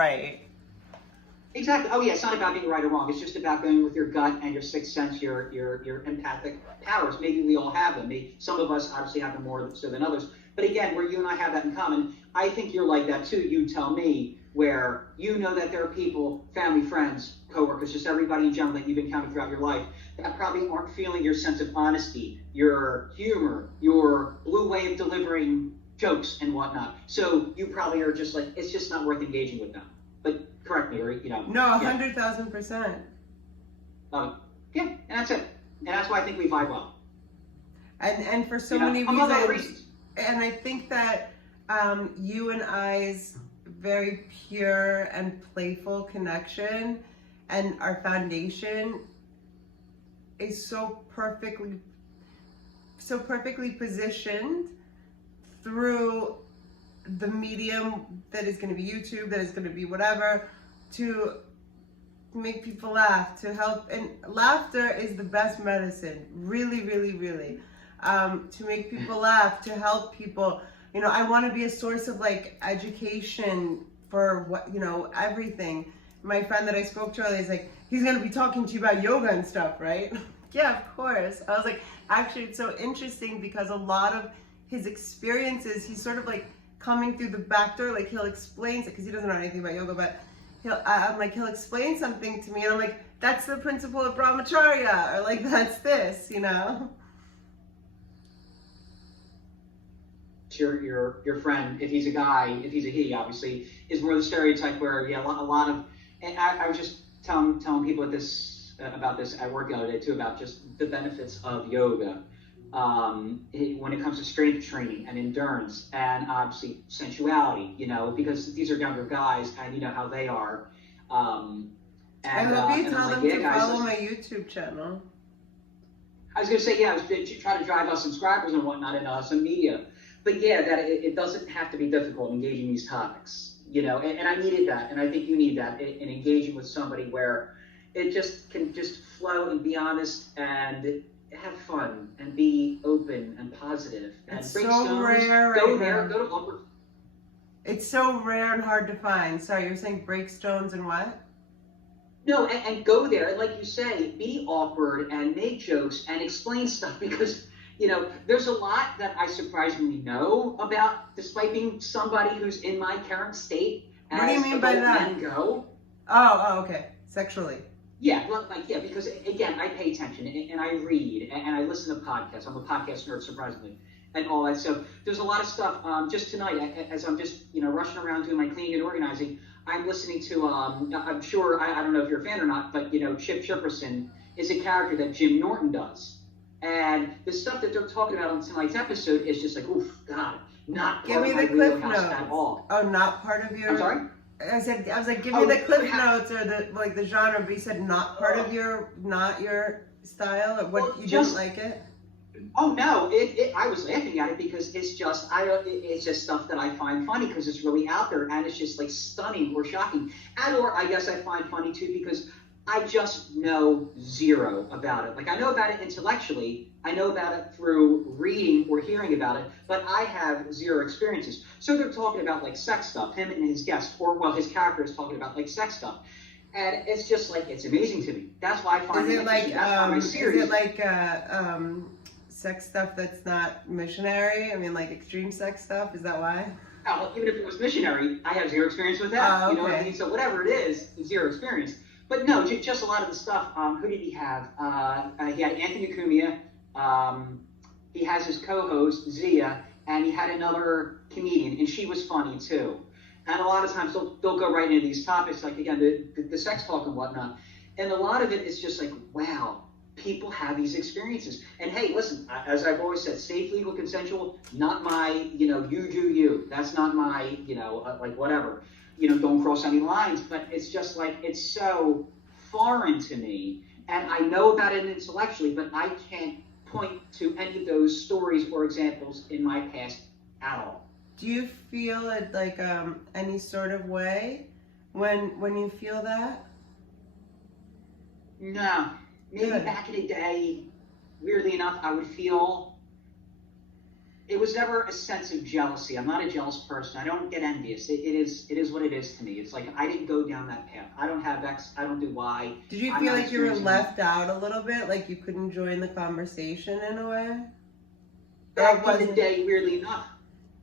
right. Exactly. Oh yeah, it's not about being right or wrong. It's just about going with your gut and your sixth sense, your empathic powers. Maybe we all have them. Maybe some of us obviously have them more so than others. But again, where you and I have that in common, I think you're like that too. You tell me, where you know that there are people, family, friends, coworkers, just everybody in general that you've encountered throughout your life that probably aren't feeling your sense of honesty, your humor, your blue way of delivering jokes and whatnot. So you probably are just like, it's just not worth engaging with them. But correct me, or No, 100,000%. Yeah, and that's it. And that's why I think we vibe well. And for so many reasons. And I think that you and I's very pure and playful connection and our foundation is so perfectly positioned through the medium that is going to be YouTube, that is going to be whatever, to make people laugh, to help. And laughter is the best medicine, really, really, really. To make people laugh, to help people. You know, I want to be a source of like education for what, you know, everything. My friend that I spoke to earlier is like, he's going to be talking to you about yoga and stuff, right? Yeah, of course. I was like, actually, it's so interesting because a lot of his experiences, he's sort of like coming through the back door, like he'll explain it because he doesn't know anything about yoga, but he'll explain something to me and I'm like, that's the principle of brahmacharya, or like, that's this, you know? Your friend, if he's a guy, if he's a he, obviously, is more the stereotype where, yeah, a lot of, and I was just telling people about this at work the other day too, about just the benefits of yoga. When it comes to strength training and endurance and obviously sensuality, you know, because these are younger guys and you know how they are. I hope you tell them to follow my YouTube channel. I was going to say, yeah, I was trying to drive us subscribers and whatnot in some media. But yeah, that it doesn't have to be difficult engaging these topics, you know, and I needed that. And I think you need that in engaging with somebody where it just can just flow and be honest and have fun and be open and positive and it's break so stones. Rare Go right there, now. go to awkward. It's so rare and hard to find. Sorry, you're saying break stones and what? No, and go there and like you say, be awkward and make jokes and explain stuff because you know there's a lot that I surprisingly know about, despite being somebody who's in my current state. What do you mean by that? Men go. Oh, okay, sexually. Yeah, well, because again, I pay attention and I read and I listen to podcasts. I'm a podcast nerd, surprisingly, and all that. So there's a lot of stuff. Just tonight, as I'm just rushing around doing my cleaning and organizing, I'm listening to. I'm sure I don't know if you're a fan or not, but Chip Chipperson is a character that Jim Norton does, and the stuff that they're talking about on tonight's episode is just like, oof, God, not part of my wheelhouse at all. Oh, not part of your. I'm sorry. I was like, give me the cliff notes or the genre, but you said not part of not your style, or what, you didn't like it? Oh no, I was laughing at it because it's just stuff that I find funny because it's really out there and it's just like stunning or shocking, or I guess I find funny too because I just know zero about it. Like I know about it intellectually, I know about it through reading or hearing about it, but I have zero experiences. So they're talking about like sex stuff, him and his guest, or well, his character is talking about like sex stuff. And it's just like, it's amazing to me. That's why I find it interesting. Is it like sex stuff that's not missionary? I mean, like extreme sex stuff? Is that why? Well, even if it was missionary, I have zero experience with that. Okay. You know what I mean? So whatever it is, zero experience. But no, just a lot of the stuff. Who did he have? He had Anthony Cumia. He has his co-host, Zia, and he had another comedian, and she was funny too. And a lot of times they'll go right into these topics, like again, the sex talk and whatnot. And a lot of it is just like, wow, people have these experiences. And hey, listen, as I've always said, safe, legal, consensual, not my, you do you. That's not my, like whatever. Don't cross any lines. But it's just like, it's so foreign to me. And I know about it intellectually, but I can't point to any of those stories or examples in my past at all. Do you feel it like any sort of way when you feel that? No. Maybe back in the day, weirdly enough, I would feel it was never a sense of jealousy. I'm not a jealous person. I don't get envious. It is what it is to me. It's like I didn't go down that path. I don't have X. I don't do Y. Did you feel like you were left out a little bit, like you couldn't join the conversation in a way? Back in the day, weirdly enough,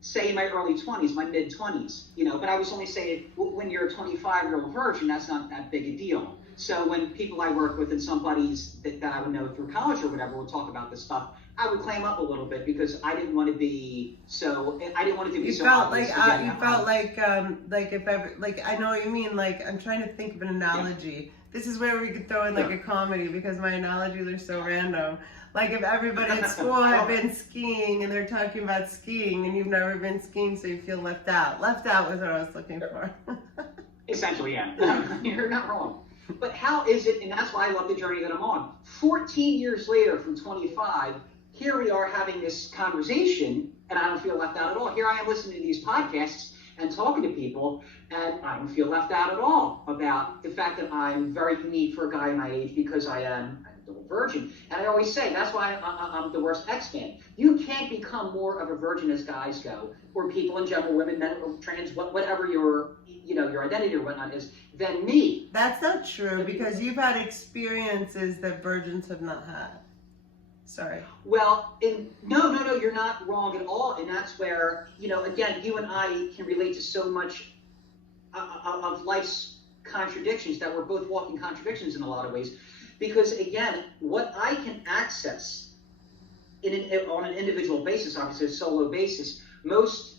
say in my early 20s, my mid 20s, but I was only saying when you're a 25-year-old virgin, that's not that big a deal. So when people I work with and somebody's that I would know through college or whatever would talk about this stuff, I would clam up a little bit because I didn't want to be so. I didn't want it to be you so. Felt like you felt like if ever, like I know what you mean. Like I'm trying to think of an analogy. Yeah. This is where we could throw in like a comedy because my analogies are so random. Like if everybody at school had been skiing and they're talking about skiing and you've never been skiing, so you feel left out. Left out was what I was looking for. Essentially, yeah. You're not wrong. But how is it, and that's why I love the journey that I'm on. 14 years later from 25, here we are having this conversation, and I don't feel left out at all. Here I am listening to these podcasts and talking to people, and I don't feel left out at all about the fact that I'm very unique for a guy my age because I am a virgin. And I always say, that's why I'm the worst X-Man. You can't become more of a virgin as guys go, or people in general, women, men, or trans, whatever your identity or whatnot is, than me. That's not true because you've had experiences that virgins have not had. Sorry. Well, no, you're not wrong at all. And that's where, again, you and I can relate to so much of life's contradictions, that we're both walking contradictions in a lot of ways. Because, again, what I can access on an individual basis, obviously a solo basis, most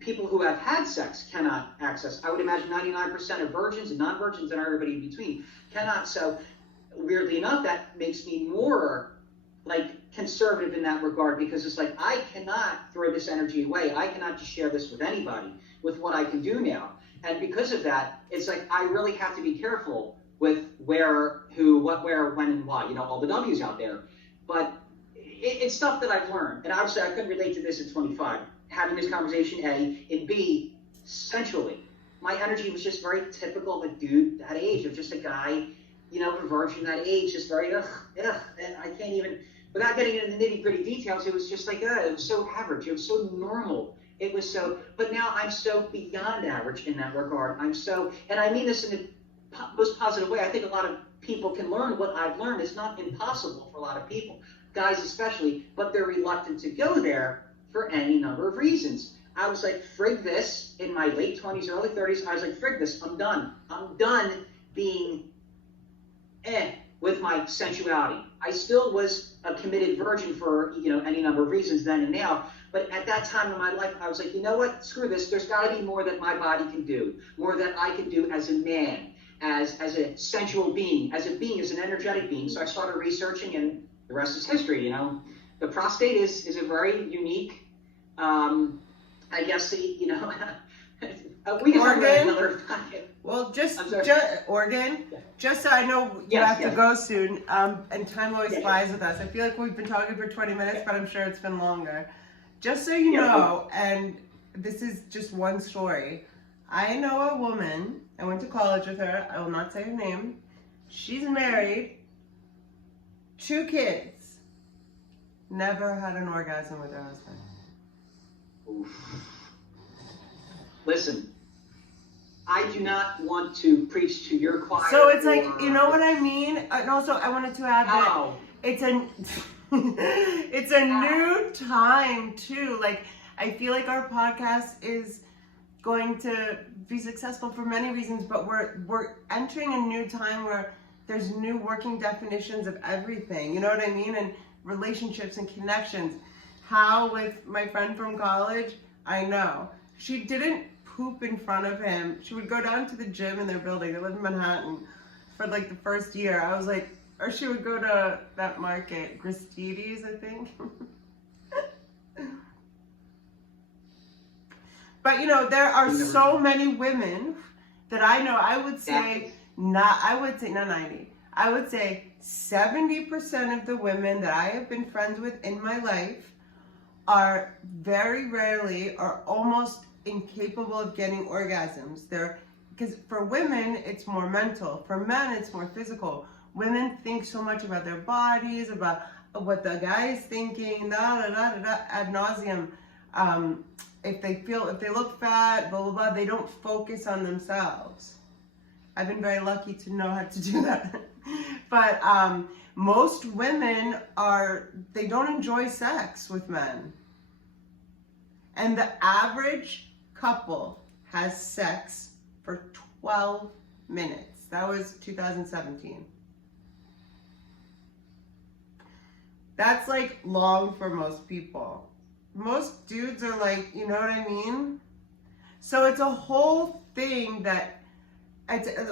people who have had sex cannot access. I would imagine 99% of virgins and non-virgins and everybody in between cannot. So, weirdly enough, that makes me more conservative in that regard, because it's like I cannot throw this energy away. I cannot just share this with anybody with what I can do now. And because of that, it's like I really have to be careful with where, who, what, where, when, and why. All the W's out there. But it's stuff that I've learned. And obviously I couldn't relate to this at 25. Having this conversation, A, and B, sensually. My energy was just very typical of a dude that age, of just a guy, a virgin that age, just very, and I can't even, without getting into the nitty-gritty details, it was just like, it was so average, it was so normal. It was so, but now I'm so beyond average in that regard. I'm so, and I mean this in the most positive way. I think a lot of people can learn what I've learned. It's not impossible for a lot of people, guys especially, but they're reluctant to go there for any number of reasons. I was like, frig this, in my late 20s, early 30s, I was like, frig this, I'm done. I'm done being with my sensuality. I still was a committed virgin for, any number of reasons then and now. But at that time in my life, I was like, you know what? Screw this. There's got to be more that my body can do, more that I can do as a man, as a sensual being, as an energetic being. So I started researching, and the rest is history. The prostate is a very unique, I guess, we can talk about another time. Well, just organ. Just so I know you have to go soon, and time always flies with us. I feel like we've been talking for 20 minutes, but I'm sure it's been longer. Just so you know, and this is just one story. I know a woman. I went to college with her. I will not say her name. She's married, 2 kids. Never had an orgasm with her husband. Oof. Listen. I do not want to preach to your choir. So it's like, you know what I mean? And also, I wanted to add that it's a new time too. Like, I feel like our podcast is going to be successful for many reasons, but we're entering a new time where there's new working definitions of everything. You know what I mean? And relationships and connections. How with my friend from college, I know she didn't poop in front of him. She would go down to the gym in their building. They live in Manhattan for the first year. I was like, or she would go to that market, Gristides, I think. But there are so many women that I know. I would say not 90. I would say 70% of the women that I have been friends with in my life are very rarely or almost incapable of getting orgasms. Because for women, it's more mental. For men, it's more physical. Women think so much about their bodies, about what the guy is thinking, ad nauseum. If they look fat, blah, blah, blah, they don't focus on themselves. I've been very lucky to know how to do that. But most women they don't enjoy sex with men. And the average couple has sex for 12 minutes. That was 2017. That's like long for most people. Most dudes are like, you know what I mean? So it's a whole thing that,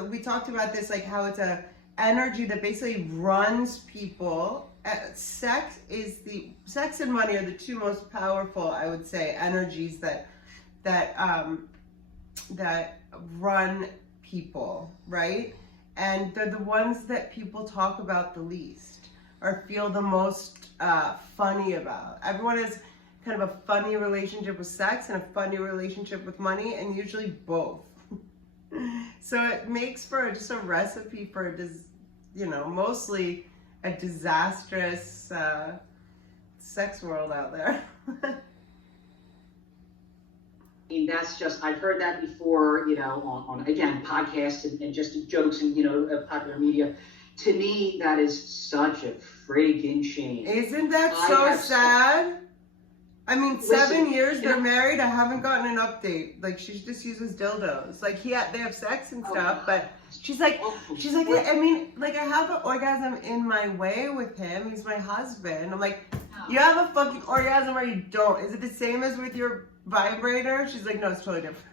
we talked about this, like how it's a energy that basically runs people. Sex and money are the two most powerful, I would say, energies that run people, right? And they're the ones that people talk about the least or feel the most funny about. Everyone has kind of a funny relationship with sex and a funny relationship with money, and usually both. So it makes for just a recipe for, mostly a disastrous sex world out there. That's just, I've heard that before, on again, podcasts and just jokes and, popular media. To me, that is such a freaking shame. Isn't that so sad? I mean, 7 years they're married. I haven't gotten an update. Like, she just uses dildos. Like, they have sex and stuff, but she's like, I mean, like, I have an orgasm in my way with him. He's my husband. I'm like, you have a fucking orgasm or you don't. Is it the same as with your vibrator? She's like, no, it's totally different.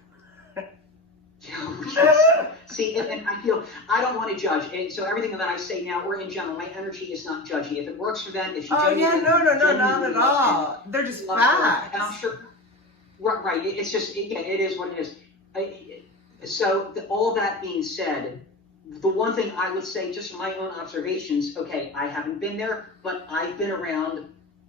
See, and I feel I don't want to judge, and so everything that I say now, or in general, my energy is not judgy. If it works for them, if she no, not at all. They're just facts. And I'm sure, right? It's just, again, it is what it is. So all that being said, the one thing I would say, just from my own observations, okay, I haven't been there, but I've been around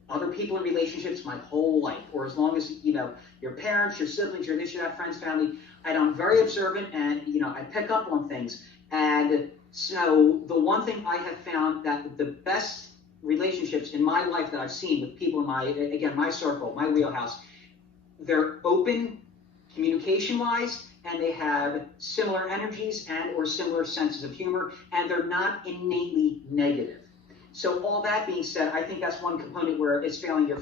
other people in relationships my whole life, or as long as, your parents, your siblings, your this, your that, friends, family. And I'm very observant, and, I pick up on things. And so the one thing I have found that the best relationships in my life that I've seen with people in my circle, my wheelhouse, they're open communication-wise, and they have similar energies and or similar senses of humor, and they're not innately negative. So all that being said, I think that's one component where it's failing your